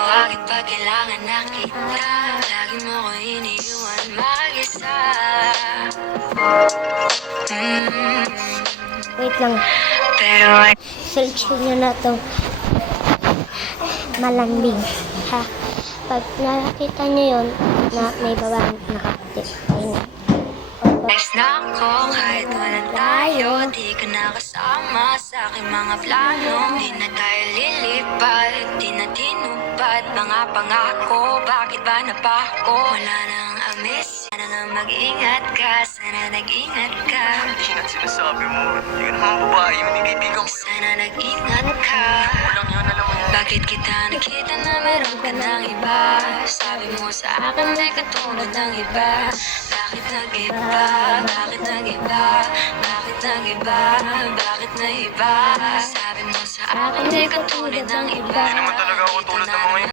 Bakit ba kailangan na kita? Lagi mo ko iniiwan mag-isa. Wait lang. Pero Search nyo na itong malambing. Ha? Pag nakita nyo yun, na may babaeng nakapit. Ayun. ayos na ako kahit walang tayo. Di ka nakasama sa aking mga plano. Di na tayo lilipad, di na tinupad mga pangako. Bakit ba napako? Wala nang amis. Sana nga mag-ingat ka, sana nag-ingat ka. Ingat sinasabi mo. Hindi ka naman babae, hindi kaibigan ko. Sana nag-ingat ka. Walang yun, alam mo yan. Bakit kita nakita na meron ka ng iba? Sabi mo sa akin may katulad ng iba. Bakit nag-iba? Bakit nag-iba? Bakit nag-iba? Bakit nag-iba? Sabi mo sa akin may katulad ng iba. Hindi naman talaga ako tulad ng mga